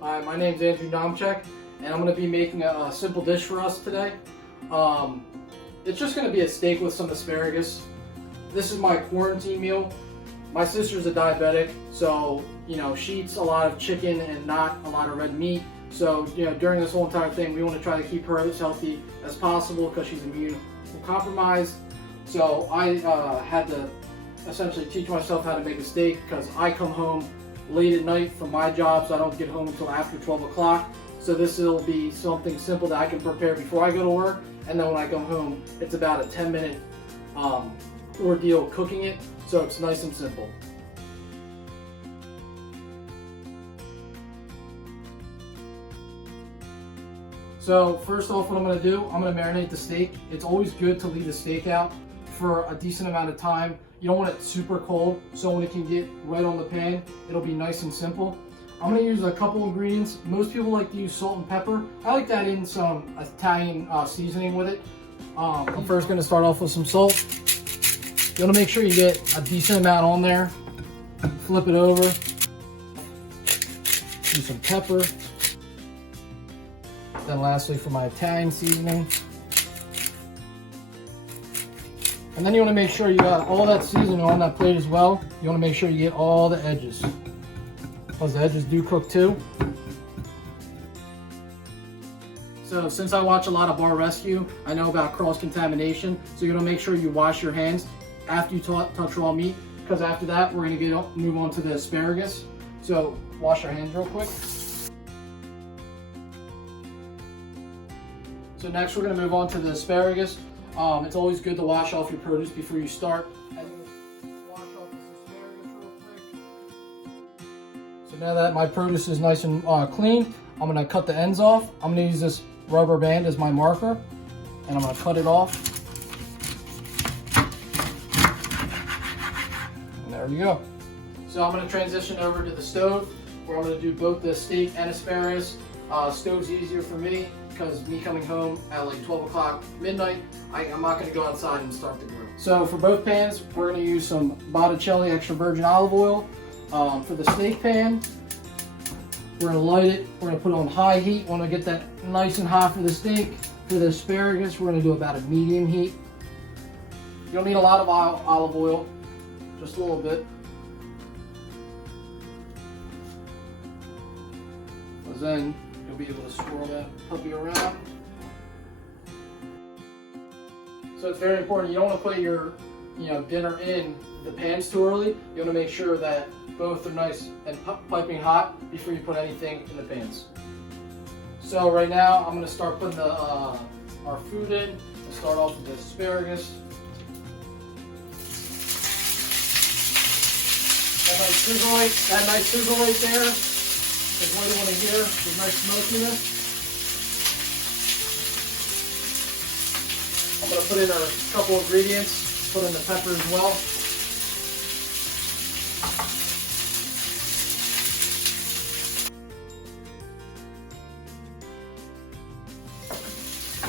Hi, my name's Andrew Domchek, and I'm going to be making a simple dish for us today. It's just going to be a steak with some asparagus. This is my quarantine meal. My sister's a diabetic, so she eats a lot of chicken and not a lot of red meat. So during this whole entire thing, we want to try to keep her as healthy as possible because she's immune compromised. So I had to essentially teach myself how to make a steak because I come home late at night from my job, so I don't get home until after 12 o'clock. So this will be something simple that I can prepare before I go to work, and then when I come home, it's about a 10-minute ordeal cooking it, so it's nice and simple. So first off, what I'm going to do, I'm going to marinate the steak. It's always good to leave the steak out for a decent amount of time. You don't want it super cold, so when it can get right on the pan, it'll be nice and simple. I'm going to use a couple ingredients. Most people like to use salt and pepper. I like to add in some Italian seasoning with it. I'm first going to start off with some salt. You want to make sure you get a decent amount on there. Flip it over. Do some pepper. Then lastly, for my Italian seasoning. And then you want to make sure you got all that seasoning on that plate as well. You want to make sure you get all the edges, because the edges do cook too. So since I watch a lot of Bar Rescue, I know about cross-contamination. So you're going to make sure you wash your hands after you touch raw meat, because after that we're going to move on to the asparagus. So wash your hands real quick. So next we're going to move on to the asparagus. It's always good to wash off your produce before you start. Wash off this asparagus real quick. So now that my produce is nice and clean, I'm going to cut the ends off. I'm going to use this rubber band as my marker, and I'm going to cut it off. And there we go. So I'm going to transition over to the stove, where I'm going to do both the steak and asparagus. Stove's easier for me because me coming home at like 12 o'clock midnight, I'm not going to go outside and start the grill. So for both pans, we're going to use some Botticelli extra virgin olive oil. For the steak pan, we're going to light it. We're going to put it on high heat. Want to get that nice and hot for the steak. For the asparagus, we're going to do about a medium heat. You don't need a lot of olive oil, just a little bit. Because then you'll be able to swirl that puppy around. So it's very important. You don't want to put your dinner in the pans too early. You want to make sure that both are nice and piping hot before you put anything in the pans. So right now I'm going to start putting our food in. I'll start off with the asparagus. That nice sizzle right there is what you want to hear, the nice smokiness. I'm going to put in a couple ingredients, put in the pepper as well.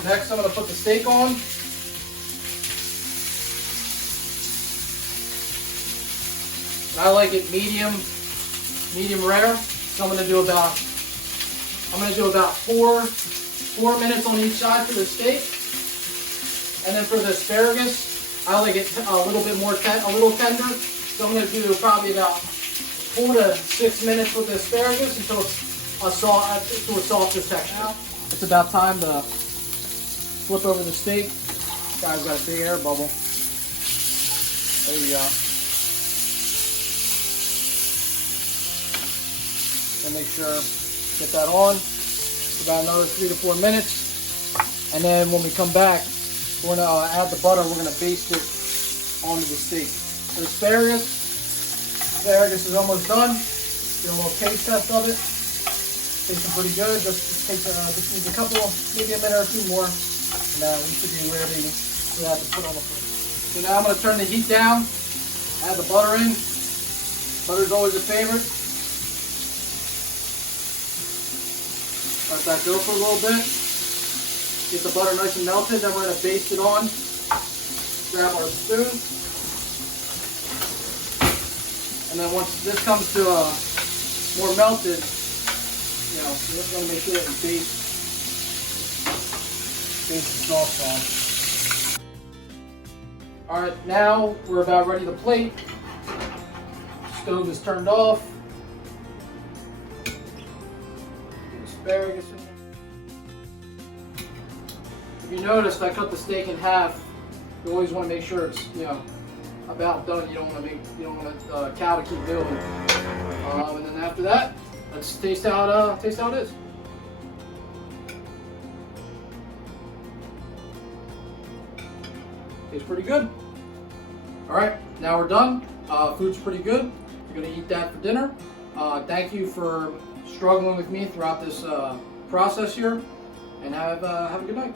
Next, I'm going to put the steak on. I like it medium rare. So I'm going to do about 4 minutes on each side for the steak. And then for the asparagus, I like it a little bit more a little tender. So I'm going to do probably about 4 to 6 minutes with the asparagus until it's a softer texture. Now, it's about time to flip over the steak. This guy's got a big air bubble. There we go. And make sure get that on for about another 3 to 4 minutes. And then when we come back, we're going to add the butter. We're going to baste it onto the steak. For asparagus is almost done. Do a little taste test of it. Tasting pretty good. Just needs a couple, maybe a minute or two more. And we should be ready for that to put on the plate. So now I'm going to turn the heat down. Add the butter in. Butter's always a favorite. Let that go for a little bit. Get the butter nice and melted. Then we're going to baste it on. Grab our spoon. And then once this comes to more melted, you know, you just want to make sure that you baste the sauce on. All right, now we're about ready to plate. Stove is turned off. Asparagus in there. If you noticed, I cut the steak in half. You always want to make sure it's, you know, about done. You don't want the cow to keep building. And then after that, let's taste how it is. Tastes pretty good. All right, now we're done. Food's pretty good. We're gonna eat that for dinner. Thank you for struggling with me throughout this process here, and have a good night.